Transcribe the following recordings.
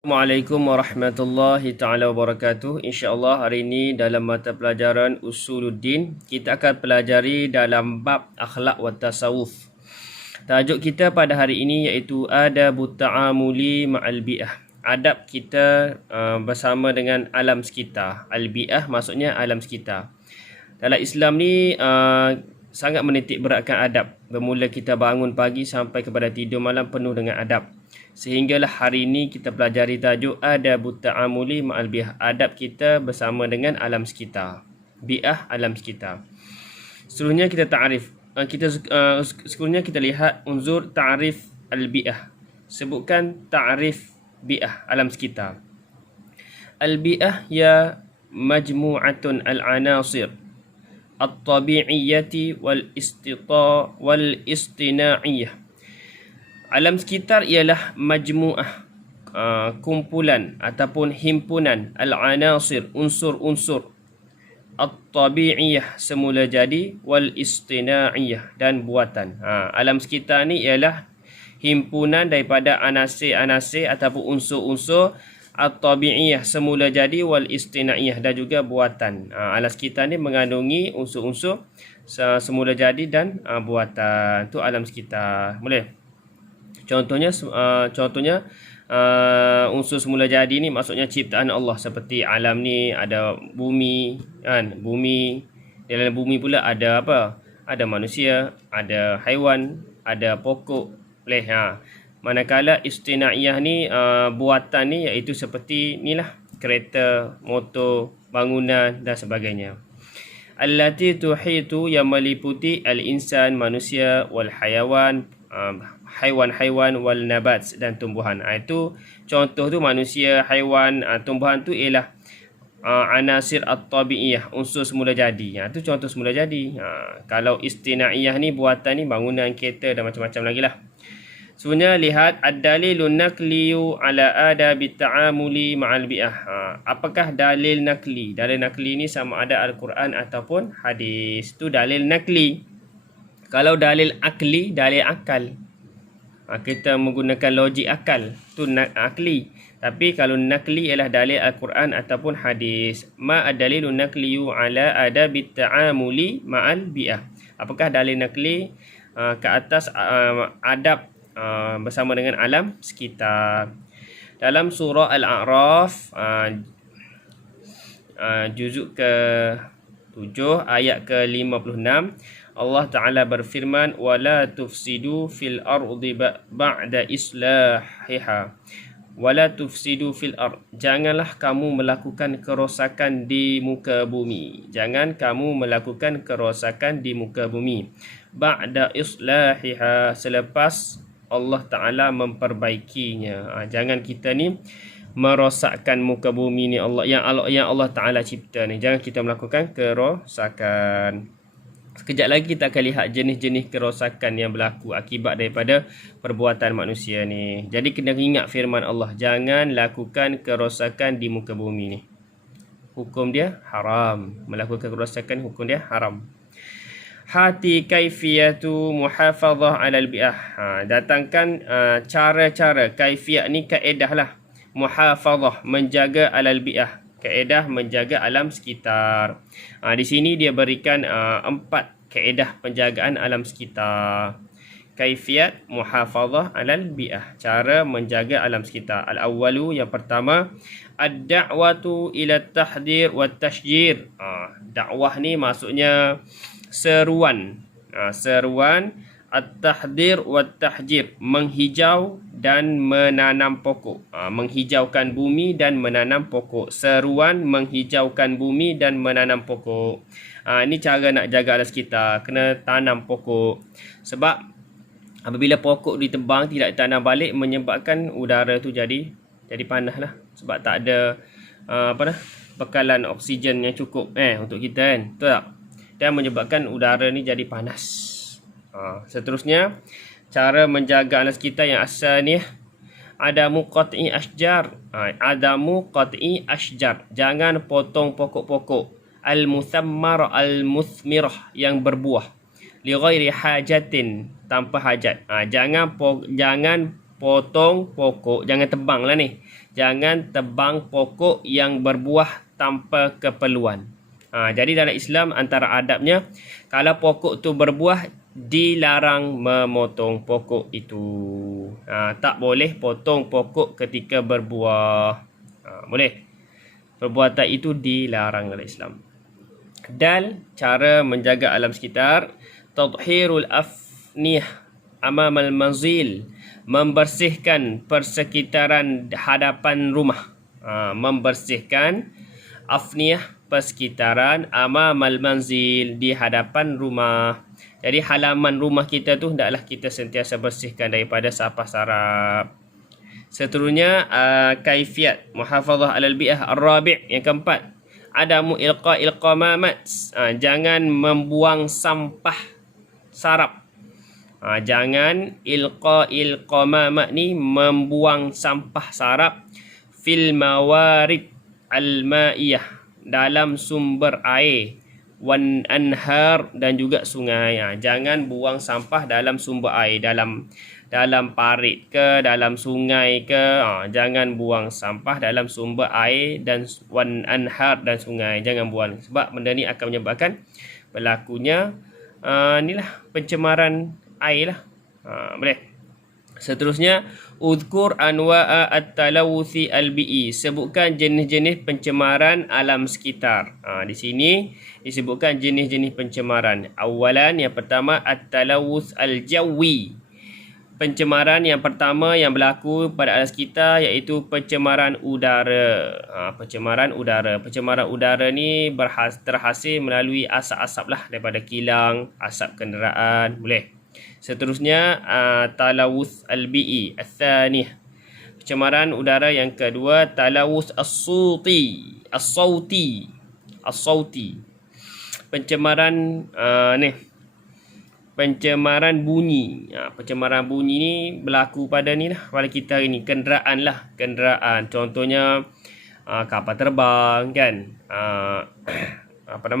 Assalamualaikum warahmatullahi taala wabarakatuh. InsyaAllah hari ini dalam mata pelajaran Usuluddin kita akan pelajari dalam bab akhlak wa tasawuf. Tajuk kita pada hari ini iaitu adabut ta'amuli ma'al bi'ah. Adab kita bersama dengan alam sekitar. Al-bi'ah maksudnya alam sekitar. Dalam Islam ni sangat menitik beratkan adab. Bermula kita bangun pagi sampai kepada tidur malam penuh dengan adab. Sehinggalah hari ini kita pelajari tajuk adabut ta'amuli ma'al bi'ah. Adab kita bersama dengan alam sekitar. Bi'ah alam sekitar. Seterusnya kita ta'arif. Seterusnya kita lihat unzur ta'arif al-bi'ah. Sebutkan ta'arif bi'ah alam sekitar. Al-bi'ah ya majmu'atun al-anasir at-tabi'iyyati wal-istina'iyah. Alam sekitar ialah majmu'ah, kumpulan ataupun himpunan al-anasir, unsur-unsur, at-tabi'iyah, semula jadi, wal-istina'iyah, dan buatan. Alam sekitar ni ialah himpunan daripada anasir-anasir ataupun unsur-unsur, at-tabi'iyah, semula jadi, wal-istina'iyah, dan juga buatan. Alam sekitar ni mengandungi unsur-unsur semula jadi dan buatan. Tu alam sekitar. Boleh? Contohnya unsur semula jadi ni maksudnya ciptaan Allah, seperti alam ni ada bumi kan, bumi, dalam bumi pula ada apa? Ada manusia, ada haiwan, ada pokok. Boleh Manakala istina'iyah ni buatan ni iaitu seperti inilah kereta, motor, bangunan dan sebagainya. Allati tuhitu yang meliputi al-insan, manusia, wal hayawan, haiwan-haiwan, wal nabat, dan tumbuhan. Itu contoh tu manusia, haiwan, tumbuhan tu ialah anasir at-tabi'iyah, unsur semula jadi. Itu contoh semula jadi. Kalau istina'iyah ni buatan ni bangunan, kereta dan macam-macam lagi lah. Sebenarnya lihat ad-dalilun naqliyu ala adabi ta'amuli ma'al bi'ah. Apakah dalil nakli? Dalil nakli ni sama ada Al-Quran ataupun hadis. Tu dalil nakli. Kalau dalil akli, dalil akal. Kita menggunakan logik akal. Tu akli. Tapi kalau nakli ialah dalil Al-Quran ataupun hadis. Ma ad-dalilun nakliyu ala adabi ta'amuli ma'al bi'ah. Apakah dalil nakli ke atas adab bersama dengan alam sekitar? Dalam surah Al-A'raf juzuk ke-7 ayat ke-56, Allah Ta'ala berfirman, wala tufsidu fil ardi ba'da islahiha. Wala tufsidu fil ard. Janganlah kamu melakukan kerosakan di muka bumi. Jangan kamu melakukan kerosakan di muka bumi. Ba'da islahiha, selepas Allah Ta'ala memperbaikinya. Jangan kita ni merosakkan muka bumi ni yang Allah Ta'ala cipta ni. Jangan kita melakukan kerosakan. Sekejap lagi kita akan lihat jenis-jenis kerosakan yang berlaku akibat daripada perbuatan manusia ni. Jadi kena ingat firman Allah, jangan lakukan kerosakan di muka bumi ni. Hukum dia haram. Melakukan kerosakan hukum dia haram. Hati kaifiyatu muhafazah alal bi'ah. Datangkan cara-cara. Kaifiyat ni kaedah lah. Muhafazah, menjaga alal bi'ah. Kaedah menjaga alam sekitar. Di sini dia berikan 4 kaedah penjagaan alam sekitar. Kaifiyat muhafazah alal bi'ah, cara menjaga alam sekitar. Al-awwalu, yang pertama, ad-da'watu ila tahdir wa tashjir. Dakwah ni maksudnya seruan. Seruan, at-tahdir wa tahjir, menghijau dan menanam pokok. Menghijaukan bumi dan menanam pokok. Seruan menghijaukan bumi dan menanam pokok. Ini cara nak jaga alam sekitar. Kena tanam pokok. Sebab apabila pokok ditebang tidak ditanam balik, menyebabkan udara tu jadi panas lah. Sebab tak ada bekalan oksigen yang cukup untuk kita kan. Betul tak? Dan menyebabkan udara ni jadi panas. Seterusnya, cara menjaga alam sekitar yang asal ni, adamu qat'i ashjar. Adamu qat'i ashjar. Jangan potong pokok-pokok. Al-muthammar al-muthmirah, yang berbuah. Li ghairi hajatin, tanpa hajat. Jangan potong pokok, jangan tebang lah ni. jangan tebang pokok yang berbuah tanpa keperluan. Jadi dalam Islam antara adabnya, kalau pokok tu berbuah, dilarang memotong pokok itu. Tak boleh potong pokok ketika berbuah. Boleh. Perbuatan itu dilarang dalam Islam. Dan cara menjaga alam sekitar, tadhhirul afniyah amamal manzil, membersihkan persekitaran hadapan rumah. Membersihkan afniyah, persekitaran amamal manzil, di hadapan rumah. Jadi halaman rumah kita tu hendaklah kita sentiasa bersihkan daripada sampah sarap. Seterusnya kaifiat muhafazah alal bi'ah ar-rabi', yang keempat, adamu ilqa'il qamamat, jangan membuang sampah sarap. Jangan ilqa'il qamamat ni membuang sampah sarap fil mawarid al-ma'iyah, dalam sumber air, wan anhar, dan juga sungai. Jangan buang sampah dalam sumber air, dalam parit ke, dalam sungai ke. Jangan buang sampah dalam sumber air dan wan anhar dan sungai. Jangan buang, sebab benda ni akan menyebabkan berlakunya inilah pencemaran air lah. Boleh. Seterusnya, uzkur anwa'a at-talawuthi al-bi'i, sebutkan jenis-jenis pencemaran alam sekitar. Di sini disebutkan jenis-jenis pencemaran. Awalan, yang pertama, at-talawuth al-jawi. Pencemaran yang pertama yang berlaku pada alam sekitar iaitu pencemaran udara. Pencemaran udara. Pencemaran udara ni terhasil melalui asap-asap lah, daripada kilang, asap kenderaan. Boleh. Seterusnya, talawuth al-bi'i al-thaniyah. Pencemaran udara yang kedua, talawuth as-sauti. Pencemaran pencemaran bunyi. Pencemaran bunyi ni berlaku pada ni lah, pada kita hari ni. Kenderaan lah. Kenderaan. Contohnya kapal terbang kan.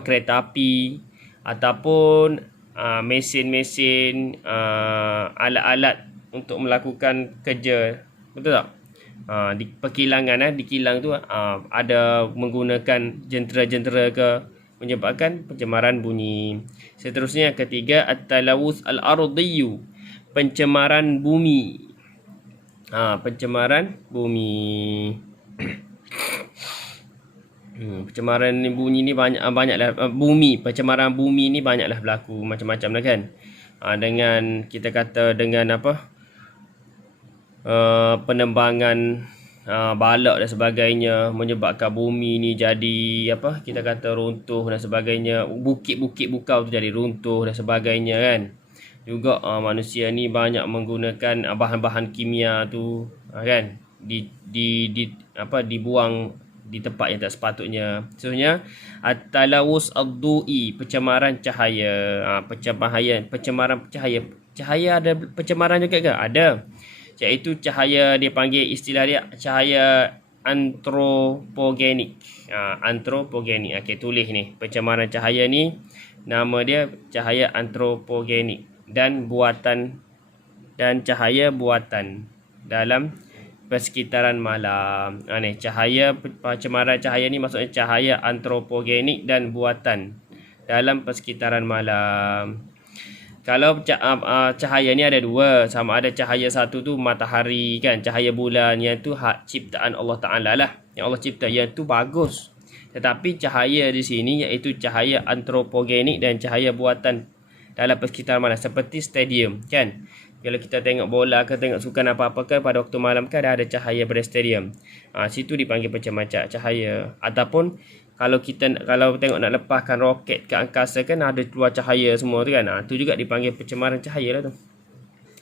Kereta api. Ataupun mesin-mesin, alat-alat untuk melakukan kerja. Betul tak? Di perkilangan, di kilang tu ada menggunakan jentera-jentera ke, menyebabkan pencemaran bunyi. Seterusnya yang ketiga, at-talawuth al-ardiyyu, pencemaran bumi. Pencemaran bumi. Pencemaran bunyi ni banyaklah bumi. Pencemaran bumi ni banyaklah berlaku, macam-macam lah kan. Dengan kita kata dengan penembangan balak dan sebagainya, menyebabkan bumi ni jadi kita kata runtuh dan sebagainya. Bukit-bukit bukau tu jadi runtuh dan sebagainya kan. Juga manusia ni banyak menggunakan bahan-bahan kimia tu kan, dibuang di tempat yang tak sepatutnya. Seterusnya, at-talawus ad-du'i, pencemaran cahaya. Pencemaran cahaya. Cahaya ada pencemaran juga ke? Ada. Iaitu cahaya, dia panggil istilah dia cahaya antropogenik. Antropogenik. Okey, tulis ni. Pencemaran cahaya ni nama dia cahaya antropogenik, dan cahaya buatan dalam persekitaran malam. Ni cahaya, pencemaran cahaya ni maksudnya cahaya antropogenik dan buatan dalam persekitaran malam. Kalau cahaya ni ada dua, sama ada cahaya satu tu matahari kan, cahaya bulan, yang tu hak ciptaan Allah Ta'ala lah, yang Allah cipta, yang tu bagus. Tetapi cahaya di sini iaitu cahaya antropogenik dan cahaya buatan dalam persekitaran malam, seperti stadium kan. Kalau kita tengok bola ke, tengok sukan apa-apa ke, pada waktu malam kan ada cahaya pada stadium. Situ dipanggil pencemaran cahaya. Ataupun kalau tengok nak lepaskan roket ke angkasa kan, ada keluar cahaya semua tu kan. Tu juga dipanggil pencemaran cahaya lah tu.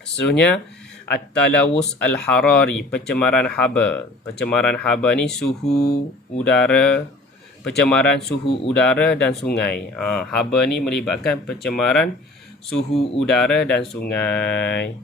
Seterusnya, at-talawus al-harari, pencemaran haba. Pencemaran haba ni suhu udara, pencemaran suhu udara dan sungai. Haba ni melibatkan pencemaran suhu udara dan sungai.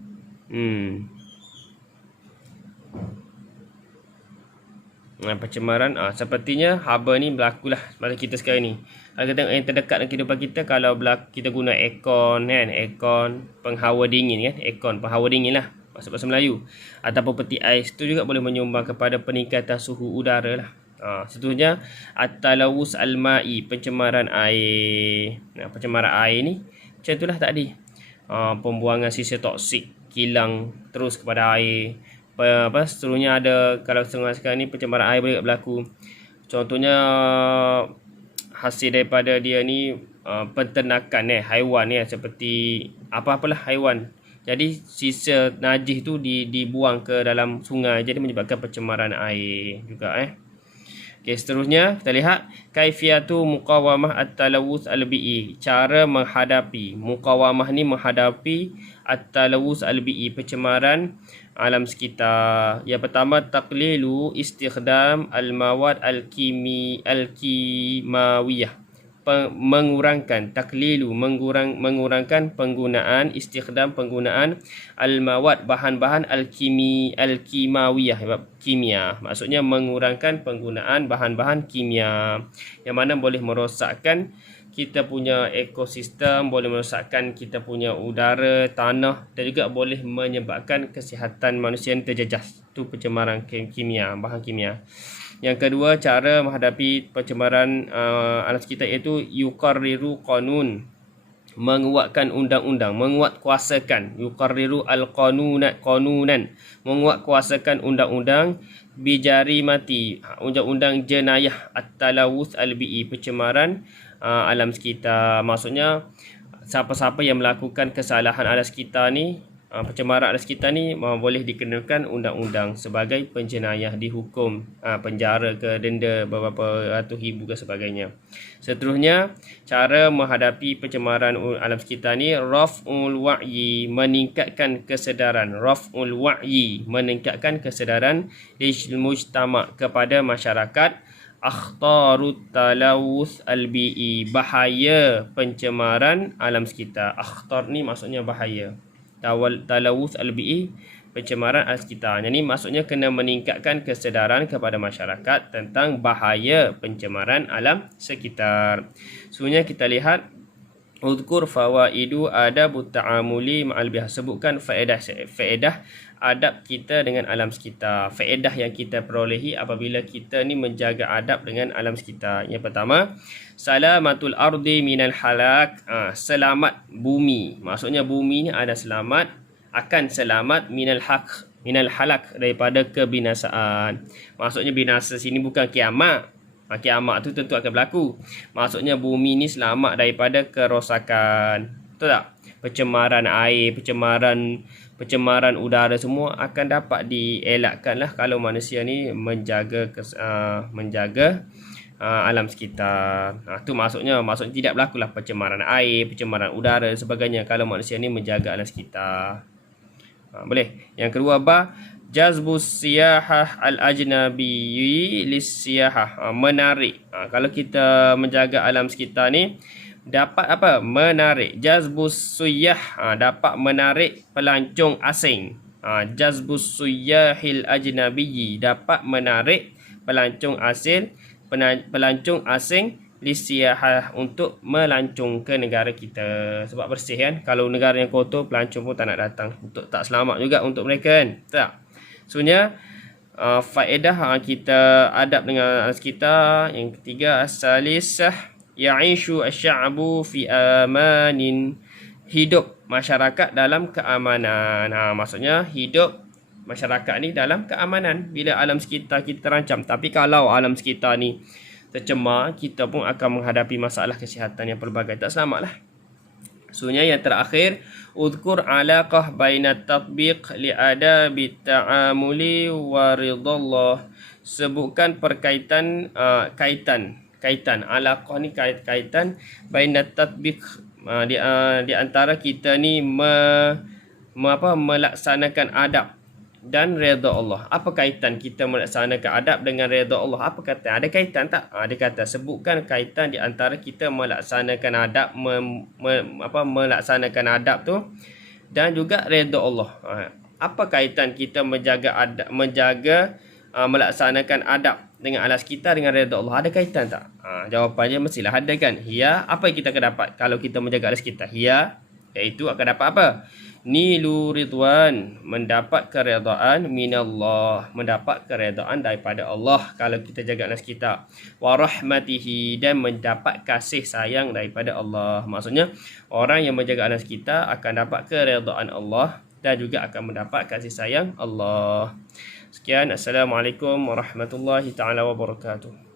Pencemaran sepertinya haba ni berlakulah pada kita sekarang ni. Kalau kita tengok yang terdekat dalam kehidupan kita, kalau kita guna aircon kan, aircon penghawa dingin kan, aircon penghawa dingin lah. bahasa Melayu, ataupun peti ais, itu juga boleh menyumbang kepada peningkatan suhu udara lah. Seterusnya at-talawus al-ma'i, pencemaran air. Pencemaran air ni macam itulah tadi. Pembuangan sisa toksik, kilang terus kepada air. Seterusnya ada, kalau sekarang ni pencemaran air boleh berlaku. Contohnya hasil daripada dia ni penternakan haiwan seperti apa-apalah haiwan. Jadi sisa najis tu dibuang ke dalam sungai, jadi menyebabkan pencemaran air juga. Okey, seterusnya kita lihat kaifiyatu muqawamah at-talawus al-bi'i, cara menghadapi. Muqawamah ni menghadapi at-talawus al-bi'i, pencemaran alam sekitar. Yang pertama, taqlilu istikhdam al-mawad al-kimawiyah, mengurangkan, taklilu mengurangkan penggunaan, istikhdam penggunaan al-mawad, bahan-bahan al-kimawiyah, kimia. Maksudnya mengurangkan penggunaan bahan-bahan kimia yang mana boleh merosakkan kita punya ekosistem, boleh merosakkan kita punya udara, tanah, dan juga boleh menyebabkan kesihatan manusia yang terjejas. Itu pencemaran kimia, bahan kimia. Yang kedua, cara menghadapi pencemaran alam sekitar iaitu yuqarriru qanun, menguatkan undang-undang, menguatkuasakan, yuqarriru al-qanunan, menguatkuasakan undang-undang, bijarimati, undang-undang jenayah at-talawus al-bi'i, pencemaran alam sekitar. Maksudnya siapa-siapa yang melakukan kesalahan alam sekitar ni, pencemaran alam sekitar ni, boleh dikenakan undang-undang sebagai penjenayah, dihukum penjara ke denda beberapa ratus ribu ke sebagainya. Seterusnya, cara menghadapi pencemaran alam sekitar ni, raf'ul wa'yi, meningkatkan kesedaran. Raf'ul wa'yi, meningkatkan kesedaran lil mujtama', kepada masyarakat. Akhtarut talawus al-bi'i, bahaya pencemaran alam sekitar. Akhtar ni maksudnya bahaya. Talawus al-bi'i, pencemaran alam sekitar. Jadi maksudnya kena meningkatkan kesedaran kepada masyarakat tentang bahaya pencemaran alam sekitar. Sebenarnya kita lihat uzkur fawaidu adabut ta'amuli ma'al bihar, sebutkan faedah adab kita dengan alam sekitar. Faedah yang kita perolehi apabila kita ni menjaga adab dengan alam sekitar. Yang pertama, salamatul ardi minal halak, selamat bumi. Maksudnya bumi ni ada selamat, akan selamat minal halak, daripada kebinasaan. Maksudnya binasa sini bukan kiamat. Kiamat tu tentu akan berlaku. Maksudnya bumi ni selamat daripada kerosakan. Betul tak? Pencemaran air, pencemaran udara, semua akan dapat dielakkan lah kalau manusia ni menjaga alam sekitar. Tu maksudnya tidak berlakulah pencemaran air, pencemaran udara dan sebagainya kalau manusia ni menjaga alam sekitar. Boleh. Yang kedua, jazbus siyahah al-ajnabiyyi lis-siyahah, menarik. Kalau kita menjaga alam sekitar ni dapat apa? Menarik. Jazbus suyah, dapat menarik pelancong asing. Jazbus suyahil ajnabiyyi, dapat menarik pelancong asing lisiyahah, untuk melancong ke negara kita. Sebab bersih kan. Kalau negara yang kotor, pelancong pun tak nak datang. Tak selamat juga untuk mereka kan. Tak. Sebenarnya faedah kita adab dengan alam sekitar. Yang ketiga, as-salisah ya'ishu asy-sya'bu fi amanin, hidup masyarakat dalam keamanan. Maksudnya hidup masyarakat ni dalam keamanan bila alam sekitar kita terancam. Tapi kalau alam sekitar ni tercemar, kita pun akan menghadapi masalah kesihatan yang pelbagai, tak selamatlah. Sebenarnya yang terakhir, uzkur alaqah bainat tatbiq li adabi ta'amuli wa ridallah, sebutkan perkaitan kaitan alaqah ni kaitan bainat tatbiq, di antara kita ni melaksanakan adab dan redha Allah. Apa kaitan kita melaksanakan adab dengan redha Allah? Apa kata? Ada kaitan tak? Dia kata sebutkan kaitan di antara kita melaksanakan adab, melaksanakan adab tu dan juga redha Allah. Apa kaitan kita menjaga adab, melaksanakan adab dengan alam sekitar dengan redha Allah? Ada kaitan tak? Jawapannya mestilah ada kan. Hiya, apa yang kita akan dapat kalau kita menjaga alam sekitar? Hiya, iaitu akan dapat apa? Nilu ridwan, mendapat keredaan minallah, mendapat keredaan daripada Allah kalau kita jaga nas kita. Wa rahmatihi, dan mendapat kasih sayang daripada Allah. Maksudnya orang yang menjaga nas kita akan dapat keredaan Allah dan juga akan mendapat kasih sayang Allah. Sekian, assalamualaikum warahmatullahi taala wabarakatuh.